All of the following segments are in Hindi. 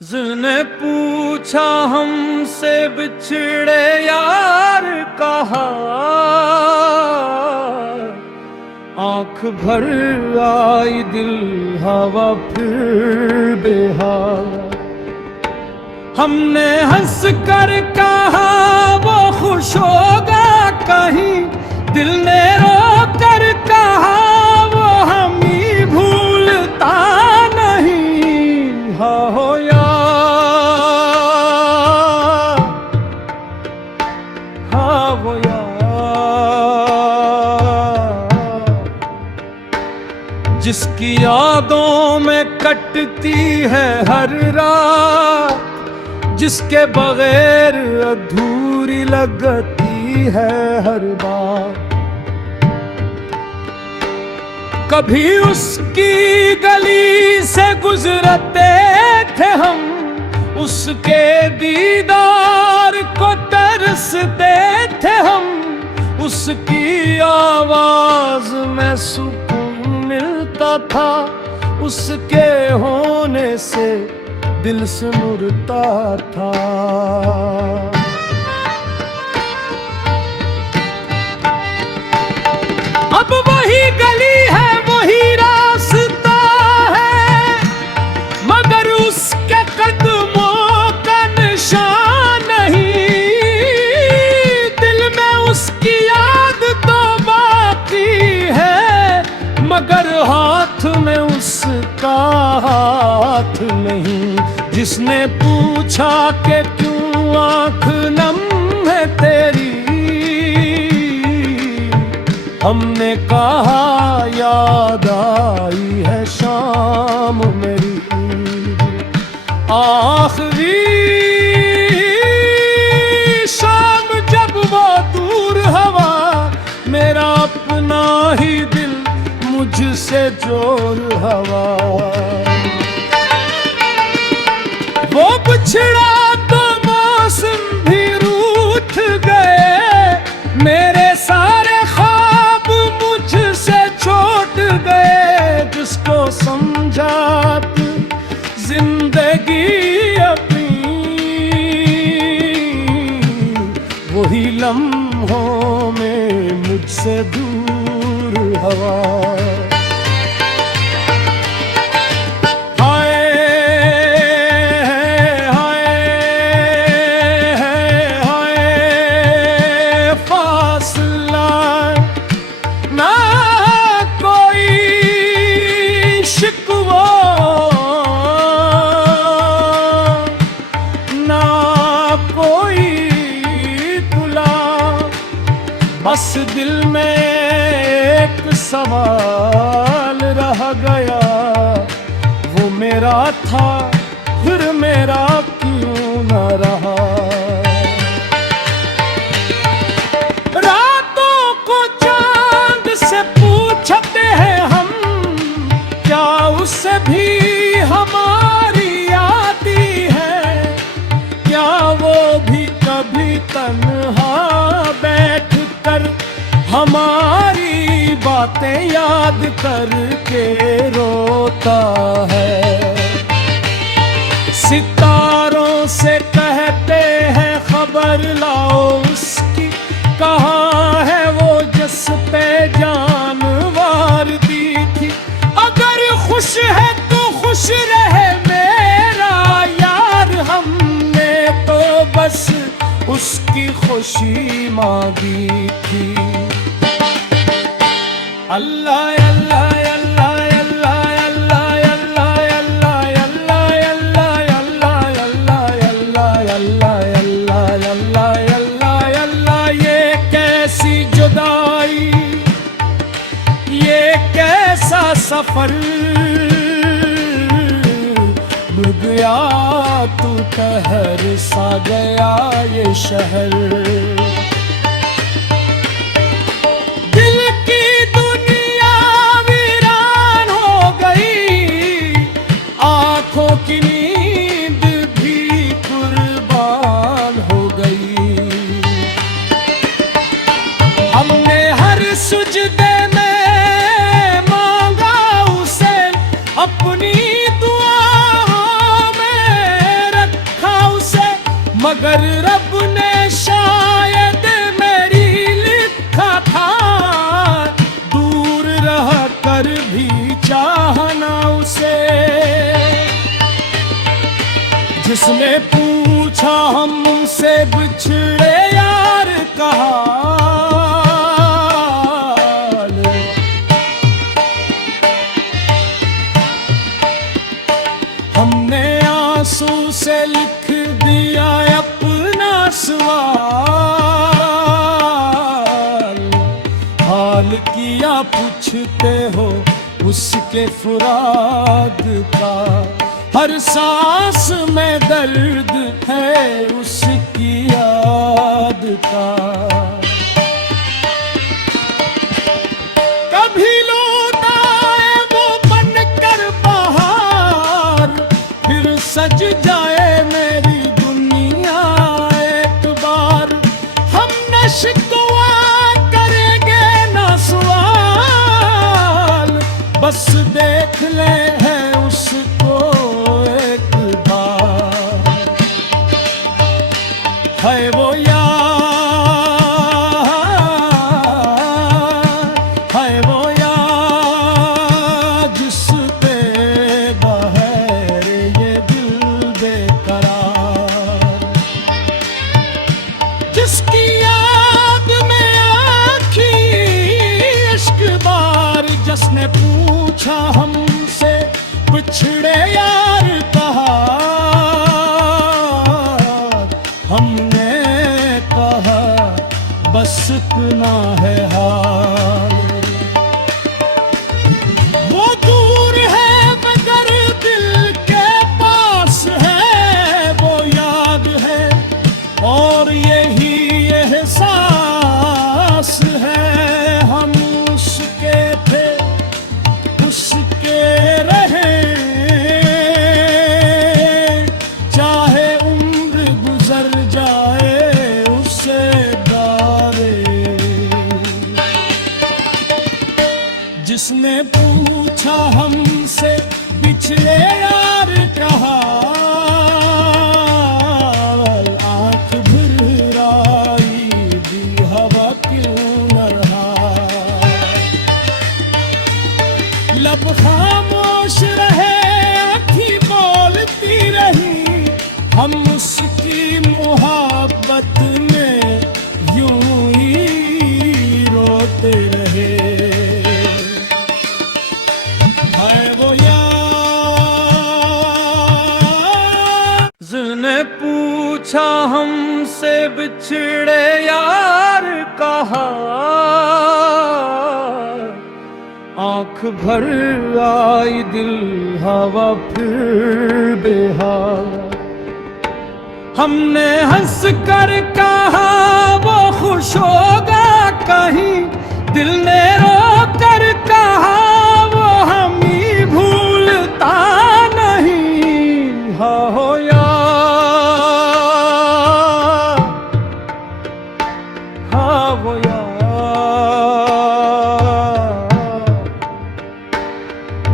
जिसने पूछा हमसे बिछड़े यार कहा, आंख भर आई दिल हवा फिर बेहाल। हमने हंस कर कहा वो खुश होगा कहीं, दिल ने रो कर कहा वो हम ही भूलता नहीं। हाँ हो यार, हाँ वो यार जिसकी यादों में कटती है हर रात, जिसके बगैर अधूरी लगती है हर बात। कभी उसकी गली से गुजरते थे हम, उसके दीदार को तरसते थे हम, उसकी आवाज में सुकून मिलता था, उसके होने से दिल से मुड़ता था। अब वही गली है वही रास्ता है, मगर उसके कदमों का निशान नहीं। दिल में उसकी याद तो बाकी है, मगर हाथ में उसका हाथ नहीं। जिसने पूछा कि क्यों आंख नम है तेरी, हमने कहा याद आई है शाम मेरी। आखिरी शाम जब वो दूर हवा, मेरा अपना ही दिल मुझसे जोर हवा। वो बिछड़ा तो मौसम भी रूठ गए, मेरे सारे ख्वाब मुझसे छूट गए। जिसको समझा जिंदगी अपनी, वही लम्हों में मुझसे दूर हवा। बस दिल में एक सवाल रह गया, वो मेरा था फिर मेरा क्यों न रहा। रातों को चांद से पूछते हैं हम, क्या उससे भी हमारी आती है, क्या वो भी कभी तन्हा बैठ कर हमारी बातें याद करके रोता है। सितारों से कहते हैं खबर लाओ उसकी, कहाँ है वो जिस पे जान वार दी थी। अगर खुश है तो खुश रहे मेरा यार, हमने तो बस उसकी खुशी मांगी थी। अल्लाह अल्लाह अल्लाह अल्लाह अल्लाह अल्लाह अल्लाह अल्लाह अल्लाह अल्लाह अल्लाह अल्लाह अल्लाह अल्लाह। ये कैसी जुदाई, ये कैसा सफर, डूब गया तू कहर सा गया ये शहर। दिल की दुनिया वीरान हो गई, आंखों की नींद भी कुर्बान हो गई। हमने हर सुजदे में मांगा उसे अपनी दुआओं में, मगर रब ने शायद मेरी लिखा था, दूर रह कर भी चाहना उसे। जिसने पूछा हमसे बिछड़े यार का हाल, हमने आंसू से लिख दिया अपना सवाल। हाल किया पूछते हो उसके फुराद का, हर सांस में दर्द है उसकी याद का। कभी लौट आए वो बनकर बहार, फिर सज जाए मेरी दुनिया एक बार। हम न शिकवा करेंगे ना सवाल, बस देख ले है उसको एक बार। है वो यार, है वो यार जिस पे बहर ये दिल बेकरार, जिसकी याद में आखी इश्क बार। जिसने पूछा हमसे बिछड़े यार का हाल, हमने कहा बस इतना है हाल। वो दूर है मगर दिल के पास है, वो याद है और यही एहसास है। हम उसके थे उसके रहे, चाहे उम्र गुजर जाए उससे डारे। जिसने पूछा हमसे बिछड़े यार का हाल, आंख भर आई दी हवा क्यों न रहा। लब खामोश रहे आँखें बोलती रही, हम उसकी मोहब्बत में यूं ही रोते रहे। है वो यार जिसने पूछा हमसे बिछड़े यार का हाल, आँख भर आई दिल हवा फिर बेहाल। हमने हंस कर कहा वो खुश होगा कहीं, दिल ने रो कर कहा वो हमें भूलता नहीं। हाँ हो यार, हाँ वो यार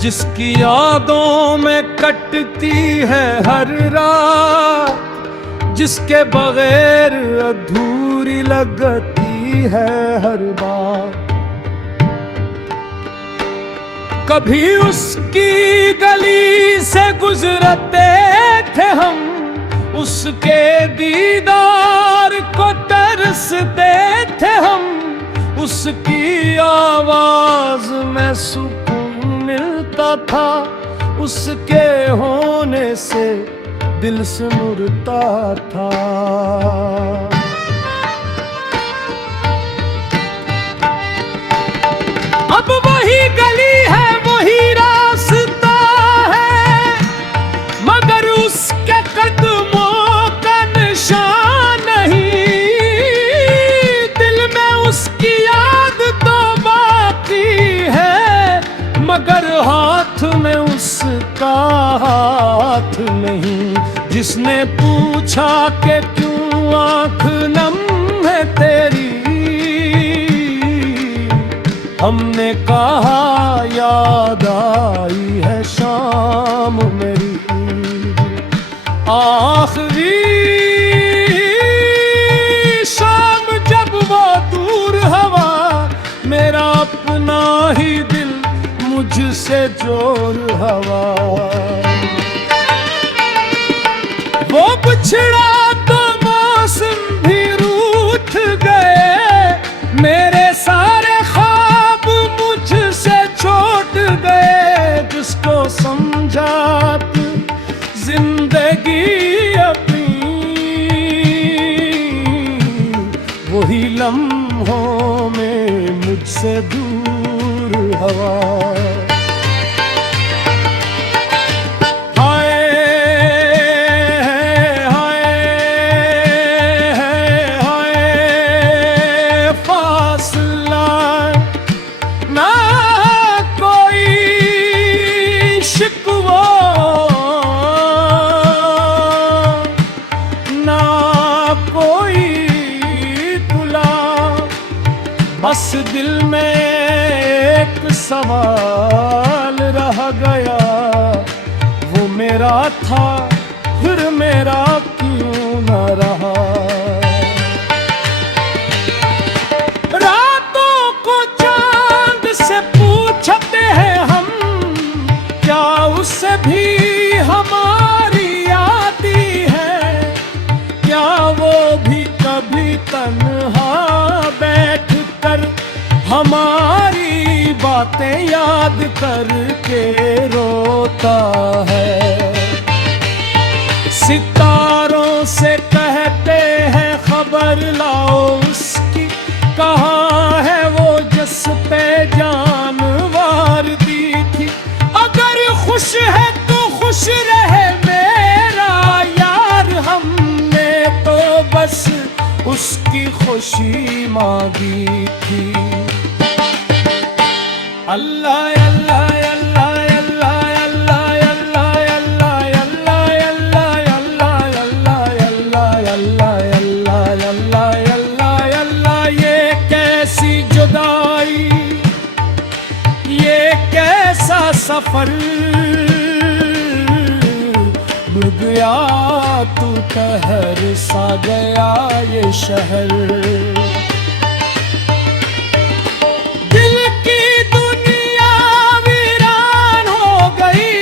जिसकी यादों में कटती है हर रात, जिसके बगैर अधूरी लगती है हर बात। कभी उसकी गली से गुजरते थे हम, उसके दीदार को तरसते थे हम। उसकी आवाज में सुकून मिलता था, उसके होने से दिल से मुड़ता था। अब वही गली है वही रास्ता है, मगर उसके कदमों का निशान नहीं। दिल में उसकी याद तो बाकी है, मगर हाथ में उसका हाथ नहीं। जिसने पूछा कि क्यों आँख नम है तेरी, हमने कहा याद आई है शाम मेरी। आखिरी वही दिल मुझसे जोर हवा। वो बिछड़ा तो मौसम भी रूठ गए, मेरे सारे ख्वाब मुझसे छूट गए। जिसको समझा तू जिंदगी अपनी, वही लम्हों में मुझसे दूर हवा। बस दिल में एक सवाल रह गया, वो मेरा था फिर मेरा क्यों न रहा। रातों को चांद से पूछते हैं हम, क्या उससे भी हमारी आती है। क्या वो भी कभी तन्हा बैठ कर हमारी बातें याद करके रोता है। सितारों से कहते हैं खबर लाओ उसकी, कहाँ है वो जिस पे जान वार दी थी। अगर खुश है तो खुश रहे मेरा यार, हमने तो बस उसकी खुशी मांगी थी। अल्लाह अल्लाह अल्लाह अल्लाह अल्लाह अल्लाह अल्लाह अल्लाह अल्लाह अल्लाह अल्लाह अल्लाह अल्लाह अल्लाह। ये कैसी जुदाई, ये कैसा सफर, डूब गया तू कहर सा गया ये शहर। दिल की दुनिया वीरान हो गई,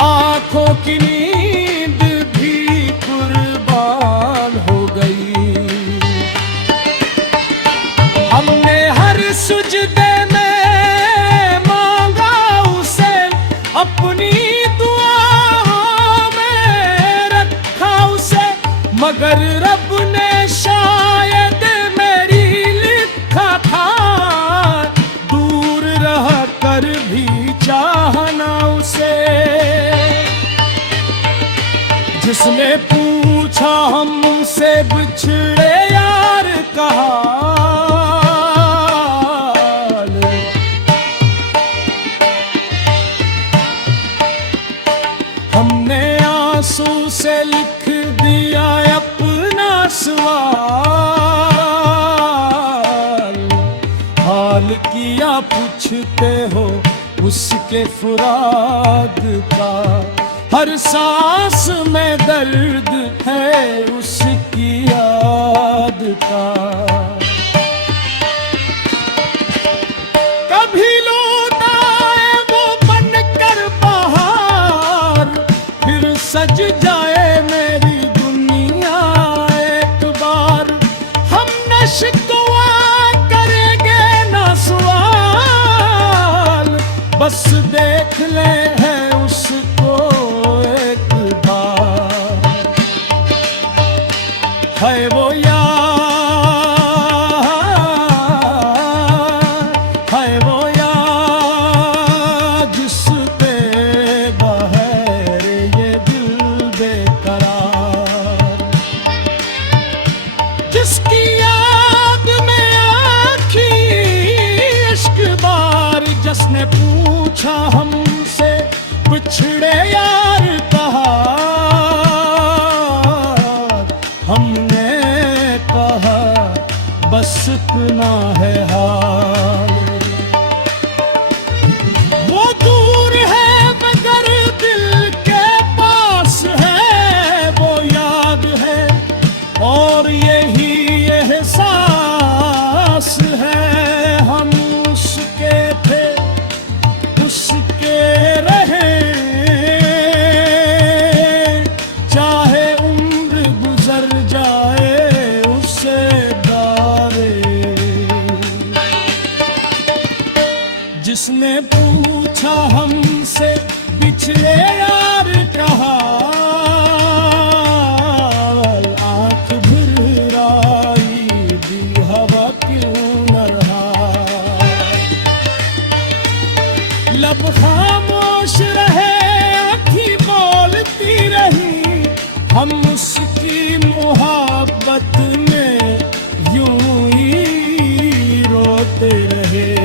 आंखों की नींद भी कुर्बान हो गई। हमने हर सुजदे में मांगा उसे, अपनी मगर रब ने शायद मेरी लिखा था, दूर रह कर भी चाहना उसे। जिसने पूछा हमसे बिछड़े यार का हाल, हमने आंसू से लिख दिया अपना सवाल। हाल किया पूछते हो उसके फुराद का, हर सांस में दर्द है उसकी याद का। कभी लौट आए वो बनकर बहार, फिर सज जाए मेरी शिकवा करेंगे ना सवाल। बस देख ले है उसको एक बार, है वो यार, है वो यार जिस पे बहर ये दिल बेकरार। जिसकी जिसने पूछा हमसे बिछड़े यार का हाल, हमने कहा बस इतना है हाल। वो दूर है मगर दिल के पास है, वो याद है और यही एहसास है। हम उसके उसके रहे, चाहे उम्र गुजर जाए उससे दारे। जिसने पूछा हमसे बिछड़े यार कहा, आंख भर आई दी हवा क्यों न रहा। लब खामोश रहे आँखें बोलती रही, हम उसकी मोहब्बत में यूं ही रोते रहे।